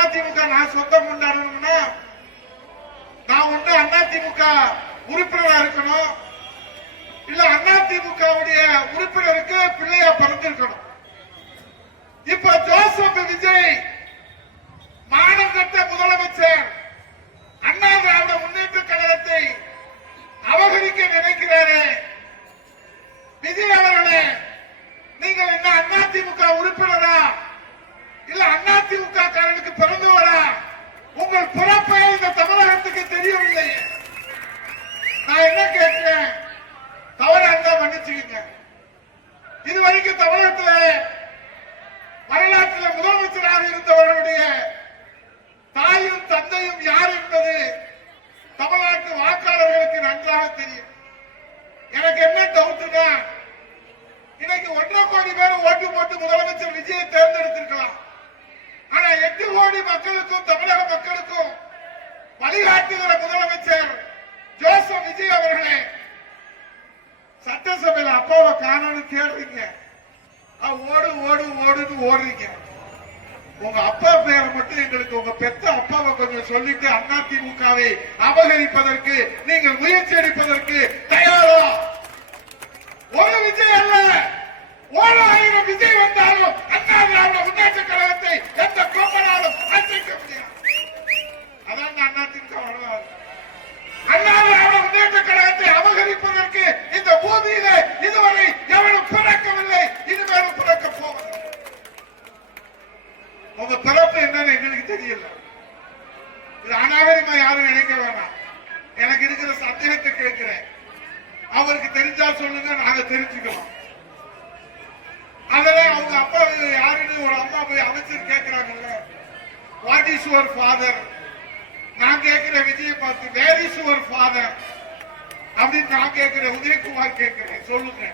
அதிமுக நான் சொந்தம் கொண்டாடணும்னா நான் ஒண்ணு அதிமுக உறுப்பினரா இருக்கணும், இல்ல அதிமுகவுடைய உறுப்பினருக்கு பிள்ளையா பிறந்திருக்கணும். இப்ப ஜோசப் விஜய் மானங்கட்ட முதலமைச்சர் அண்ணா திராவிட முன்னேற்ற கழகத்தை அபகரிக்க நினைக்கிறாரே. விஜய் அவர்களே, நீங்கள் என்ன அதிமுக உறுப்பினரா இல்ல அதிமுக காரனுக்கு பிறந்தவரா? உங்கள் பிறப்பை இந்த தமிழகத்துக்கு தெரியவில்லை. நான் என்ன கேட்கிறேன், தவறா இருந்தா மன்னிச்சுக்கீங்க. இதுவரைக்கும் தமிழகத்தில் வரலாற்றில் முதலமைச்சராக இருந்தவர்களுடைய தாயும் தந்தையும் யார் என்பது தமிழ்நாட்டு வாக்காளர்களுக்கு நன்றாக தெரியும். எனக்கு என்ன டவுட்னா, இன்னைக்கு 1.5 கோடி பேர் ஓட்டு போட்டு முதலமைச்சர் விஜயை தேர்ந்தெடுத்திருக்கலாம். ஆனா 8 கோடி மக்களுக்கும் தமிழக மக்களுக்கும் வழிகாட்டுகிற முதலமைச்சர் ஜோசப் விஜய் அவர்களே, சட்டசபையில் அப்பாவை காணோன்னு தேடுறீங்க, ஓடு ஓடு ஓடுன்னு ஓடுறீங்க. உங்க அப்பா பேரை மட்டும் எங்களுக்கு, உங்க பெத்த அப்பாவை கொஞ்சம் சொல்லிட்டு அதிமுகவை அபகரிப்பதற்கு நீங்கள் முயற்சி எடுப்பதற்கு தயாரா? ஒரு விஜய் அல்ல, 1000 விஜய் வந்தாலும் அண்ணா திராவிட முன்னேற்ற கழகத்தை எந்த கோப்பனாலும் அசைக்க முடியாது. அதான் அதிமுக வரலாறு. அண்ணா திராவிட முன்னேற்ற கழகத்தை அபகரிப்பதற்கு இந்த பூமியில இதுவரை எவனும் பிறக்கவில்லை, இனிமேலும் பிறக்க போவதில்லை. உங்க பிறப்பு என்னன்னு எங்களுக்கு தெரியல. இது அநாகரிகமா யாரும் நினைக்க வேணாம். எனக்கு இருக்கிற சந்தேகத்தை கேட்கிறேன், அவருக்கு தெரிஞ்சா சொல்லுங்க, நாங்க தெரிஞ்சுக்கலாம். அதெல்லாம் அவங்க அப்பா யாருன்னு ஒரு அம்மா போய் அமைச்சர் கேட்கிறாங்கல்ல, வாட் இஸ் யுவர் ஃபாதர்? நான் கேட்கிறேன் விஜயை பார்த்து, வேர் இஸ் யுவர் ஃபாதர் அப்படின்னு நான் கேட்கிறேன், உதயகுமார் கேட்கிறேன், சொல்லுங்க.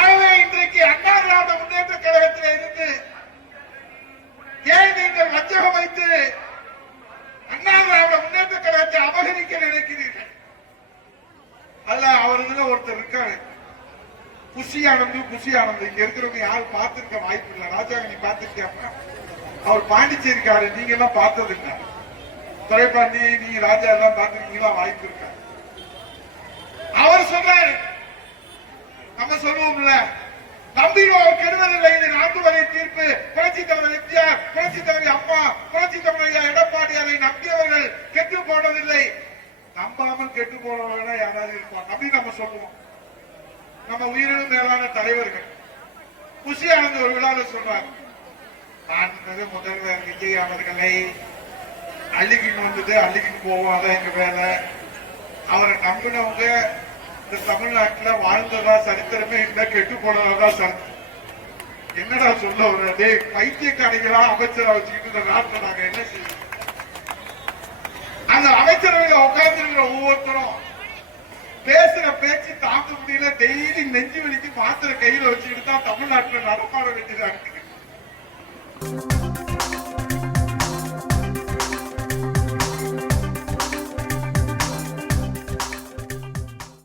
ஆகவே இன்றைக்கு அண்ணா திராவிட முன்னேற்ற கழகத்தில் இருந்து ஏன் நீங்கள் வஞ்சகம் வைத்து அண்ணா திராவிட முன்னேற்ற கழகத்தை அபகரிக்க நினைக்கிறீர்கள்? அல்ல, அவருதுல ஒருத்தர் இருக்காரு, குஷி ஆனந்த். இங்க இருக்கிறவங்க யாரும் பார்த்திருக்க வாய்ப்பு இல்லை. ராஜாங்க நீ பார்த்திருக்கியா? அவர் பாண்டிச்சேரிக்காரு, நீங்க எல்லாம் பார்த்தது இல்ல. துறைப்பாண்டி நீங்க ராஜா எல்லாம் பார்த்திருக்கீங்களா? வாய்ப்பு இருக்க. அவர் சொல்றாரு, நம்ம சொல்லுவோம்ல, நம்பினோர் கெடுவதில்லை, இது நாட்டு வரை தீர்ப்பு. புரட்சி தலைவர் எம்ஜிஆர், புரட்சி தலைவி அம்மா, புரட்சி தலைவர் எடப்பாடியாரை நம்பியவர்கள் கெட்டு போனதில்லை, நம்பாமல் கெட்டு போனவர்கள் யாராவது இருப்பாங்க அப்படின்னு நம்ம சொல்லுவோம். நம்ம உயிரினும் மேலான தலைவர்கள். குஷி ஆனந்த் ஒரு விழாவில் சொல்றார், நான் முதல்வர் விஜய் அவர்களை அள்ளிக்கின்னு வந்தது அள்ளிக்கின்னு போவோம், அதான் எங்க வேலை. அவரை நம்பினவங்க இந்த தமிழ்நாட்டில் வாழ்ந்ததா சரித்திரமே இல்லை, கெட்டு போனதா சரித்திரம். என்னடா சொல்ல வர்றது? பைத்தியக்காரிகளா அமைச்சரா வச்சுக்கிட்டு இந்த நாட்டில் நாங்க என்ன செய்யணும்? அந்த அமைச்சரவையில் உட்கார்ந்துருக்கிற ஒவ்வொருத்தரும் பேசுற பேச்சு தாங்க முடியல, டெய்லி நெஞ்சு வலிக்கு மாத்திரை கையில வச்சுக்கிட்டு தான் தமிழ்நாட்டில் நடமாட வேண்டியதா இருக்கு.